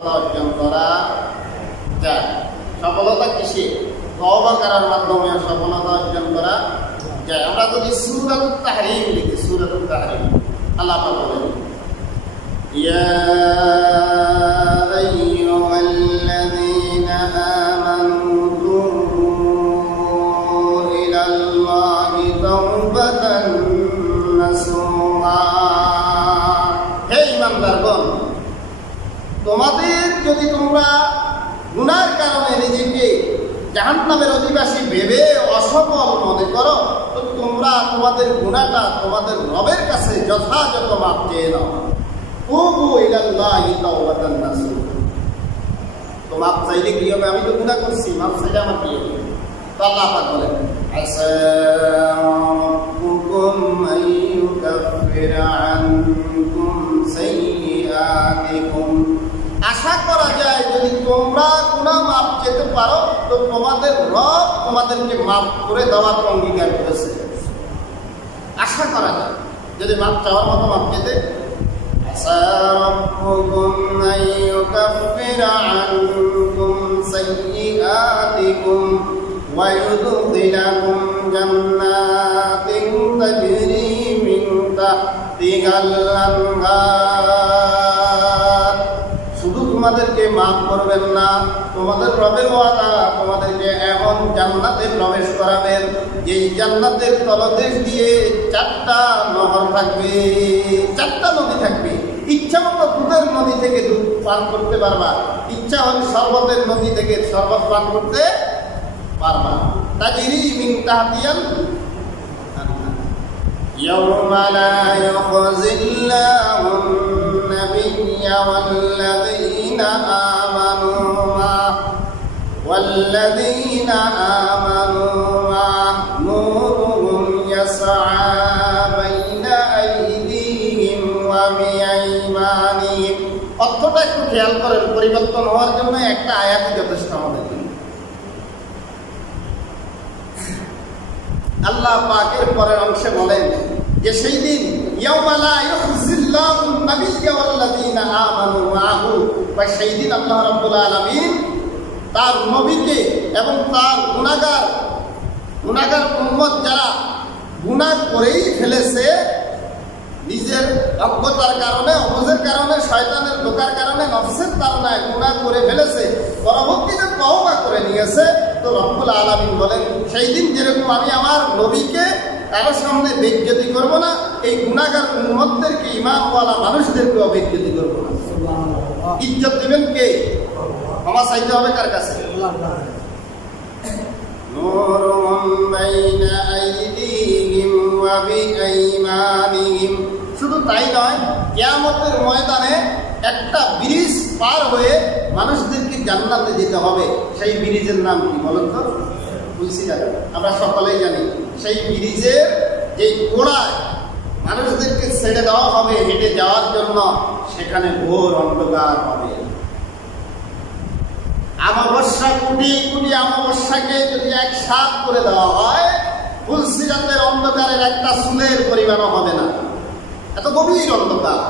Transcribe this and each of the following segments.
অর্জন করা যায়। সফলতা কিসে? তওবা করার মাধ্যমে সফলতা অর্জন করা যায়। আমরা যদি সূরাতুত তাহরিম লিখি, সূরাতুত তাহরিম আল্লাহ পাক বলেন, ইয়া আইয়ুহাল্লাযীনা আমানু তুবু ইলাল্লাহি তাওবাতান নাসুহা। হে ঈমানদারগণ, তোমাদের যদি তোমরা গুনার কারণে নিজেকে জাহান্নামের অধিবাসী ভেবে অসফল মনে করো, তো তোমরা তোমাদের গুনাহটা তোমাদের রবের কাছে যথাযথ মাপ চেয়ে নাও। তুবু ইলাল্লাহি তাওবাতান নাসুহা। তো মাপ চাইলে কি হবে? আমি তো গুনাহ করছি, মাপ চাইলে আমার কি হবে? তো আল্লাহ পাক বলেন, আসা রাব্বুকুম আইয়ুকাফিরা আনকুম সাইয়্যাতিকুম। আশা করা যায় যদি তোমরা গুনাহ মাপ চেতে পারো, তো তোমাদের রব তোমাদেরকে মাফ করে দেওয়ার অঙ্গীকার করেছে। আশা করা যায় যদি মাপ চাওয়ার মতো মাপ চেতে। আসা রাব্বুকুম আইয়ুকাফিরা আনকুম সাইয়্যাতিকুম ওয়া ইউদখিলাকুম জান্নাতিন তাজরি মিন তাহতিহাল আনহার। শুধু তোমাদেরকে মাফ করবেন না, তোমাদের রবের ওয়াদা তোমাদেরকে এমন জান্নাতে প্রবেশ করাবেন যেই জান্নাতের তলদেশ দিয়ে 4টা নহর থাকবে, 4টা নদী থাকবে। ইচ্ছা মতো দুধের নদী থেকে দুধ পান করতে পারবা, ইচ্ছা হলে শরবতের নদী থেকে শরবত পান করতে পারবা। তাজরি মিন তাহতিহাল আনহার। ইয়াওমা লা ইউখজিল্লাহু النبي والذين آمنوا معه نورهم يسعى بين أيديهم وبأيمانهم। অর্থটা একটু খেয়াল করেন, পরিবর্তন হওয়ার জন্য একটা আয়াতই যথেষ্ট আমাদের। আল্লাহ পাকের পরের অংশে বলেন যে সেই দিন ইয়াওমা লা ইউখজিল্লাহু النبي والذين آمنوا معه, বা সেই দিন আল্লাহ রাব্বুল আলামিন তার নবীকে এবং তার গুনাহগার উম্মত যারা গুনাহ করেই ফেলেছে, নিজের অজ্ঞতার কারণে, অবুঝের কারণে, শয়তানের ধোঁকার কারণে, নফসের তাড়নায় গুনাহ করে ফেলেছে, পরবর্তীতে তওবা করে নিয়েছে, তো রব্বুল আলামিন বলেন সেই দিন যেরকম আমি আমার নবীকে কারো সামনে বেইজ্জতি করব না, এই গুনাহগার উম্মতদেরকে, ঈমানওয়ালা মানুষদেরকেও বেইজ্জতি করব না। ইজ্জত দেবেন কে? ক্ষমা চাইতে হবে কার কাছে? নূরুম বাইনা আইদিহিম ওয়া বিআইমানিহিম। শুধু তাই নয়, কিয়ামতের ময়দানে একটা ব্রিজ পার হয়ে মানুষদেরকে জান্নাতে যেতে হবে। সেই ব্রিজের নাম কি বলেন তো? বুঝছিলেন? আমরা সকলেই জানি সেই ব্রিজের যে গোড়ায় মানুষদেরকে ছেড়ে দেওয়া হবে হেঁটে যাওয়ার জন্য, সেখানে ঘোর অন্ধকার হবে। অমাবস্যা, কোটি কোটি অমাবস্যাকে যদি একসাথ করে দেওয়া হয়, ফুলসিরাতের অন্ধকারের একটা চুলের পরিমাণও হবে না, এত গভীর অন্ধকার।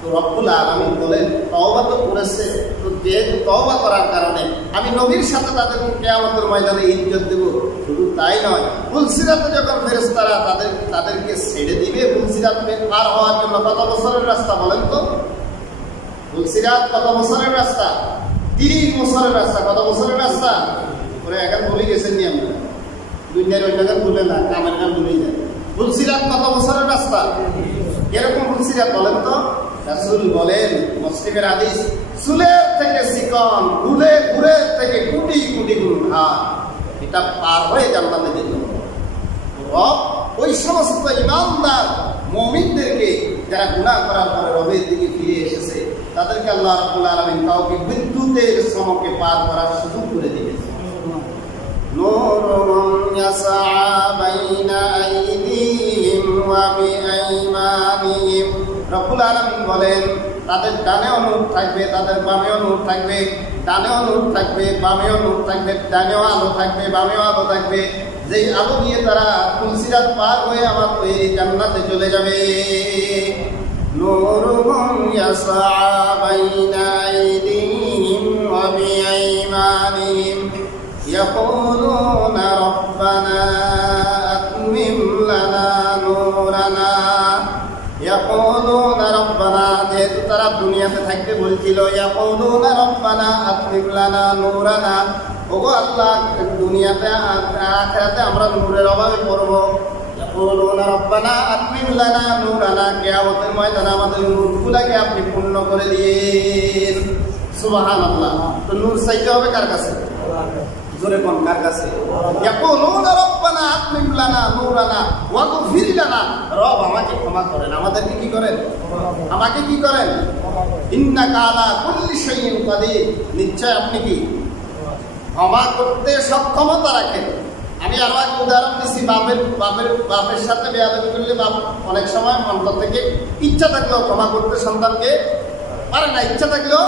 তো রব্বুল আলামিন বলেন তওবা তো করেছে, তো যেহেতু তওবা করার কারণে আমি নবীর সাথে তাদেরকে কিয়ামতের ময়দানে ইজ্জত দেব। শুধু তাই নয়, ফুলসিরাতে যখন ফেরেশতারা তাদেরকে ছেড়ে দিবে, ফুলসিরাত পার হওয়ার জন্য কত বছরের রাস্তা বলেন তো? ফুলসিরাত কত বছরের রাস্তা? 30 বছরের রাস্তা। কত বছরের রাস্তা? ওরা এখন ভুলে গেছেন নি? আমরা দুনিয়ার ওই জায়গা ভুলে না, কামের গান ভুলেই যায়। ফুলসিরাত কত বছরের রাস্তা? এরকম ফুলসিরাত বলেন তো? রাসূল বলেন, মুসলিমের হাদিস, চুলের থেকে চিকন, গুড়ের থেকে কোটি কোটি গুণ হার, এটা পার হয়ে জান্নাতে যেতে হবে। রব ওই সমস্ত ঈমানদার মুমিনদেরকে যারা গুনাহ করার পরে রবের দিকে ফিরে এসেছে, তাদেরকে আল্লাহ রাব্বুল আলামিন কাউকে বিদ্যুতের সমকে পার করার সুযোগ করে দিয়েছে। নূরুম ইয়াসআ বাইনা আইদিহিম ওয়া বিআইমানিহিম। রব্বুল আলামিন বলেন তাদের ডানেও নূর থাকবে, তাদের বামেও নূর থাকবে, ডানেও নূর থাকবে, বামেও নূর থাকবে, ডানেও আলো থাকবে, বামেও আলো থাকবে। যেই আলো দিয়ে তারা ফুলসিরাত পার হয়ে আমার তৈরি জান্নাতে চলে যাবে। নূরুহুম ইয়াসআ বাইনা আইদিহিম ইয়াকুলুনা রব্বানা আতমিম লানা নূরানা। ইয়াকুলুনা রব্বানা, যেহেতু তারা দুনিয়াতে থাকতে বলছিল, ইয়াকুলুনা রব্বানা আতমিম লানা নূরানা, ওগো আল্লাহ দুনিয়াতে আখিরাতে আমরা নূরের অভাবে পড়ব। ইয়াকুলুনা রব্বানা আতমিম লানা নূরানা, কিয়ামতের ময়দানে আমাদের নূরগুলোকে আপনি পূর্ণ করে দিন। সুবহানাল্লাহ। তো নূর চাইতে হবে কার কাছে? জোরে কোন কার কাছে? ইয়াকুলুনা রব্বানা আতমিম লানা নূরানা ওয়াগফির লানা, রব আমাকে ক্ষমা করেন। আমাদেরকে কি করেন? আমাকে কি করেন? ইন্নাকা আলা কুল্লি শাইইন কাদির, নিশ্চয় আপনি কি ক্ষমা করতে সক্ষমতা রাখেন। আমি আরো এক উদাহরণ দিচ্ছি, বাপের সাথে বেয়াদবি করলে বাপ অনেক সময় অন্তর থেকে ইচ্ছা থাকলেও ক্ষমা করতে সন্তানকে পারে না, ইচ্ছা থাকলেও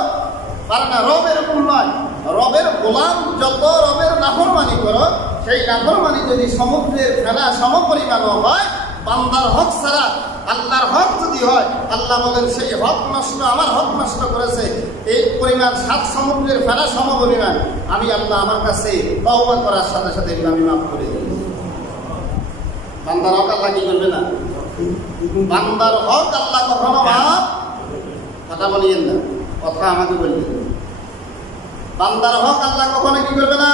পারে না। রব এরকম নয়, রবের গোলাম যত রবের নাফরমানি করো, সেই নাফরমানি যদি সমুদ্রের ফেনা সমপরিমাণও হয়, বান্দার হক ছাড়া আল্লাহর হক যদি হয়, আল্লাহ বলেন সেই হক নষ্ট, আমার হক নষ্ট করেছে এই পরিমাণ 7 সমুদ্রের ফেনা সমপরিমাণ, আমি আল্লাহ আমার কাছে তওবা করার সাথে সাথে আমি মাফ করে দিই। বান্দার হক আল্লাহ কি করবে না? বান্দার হক আল্লাহ কখনো মাফ, কথা বলিয়েন না, কথা আমাকে বললেন, বান্দার হক আল্লাহ কখনো কি করবে না?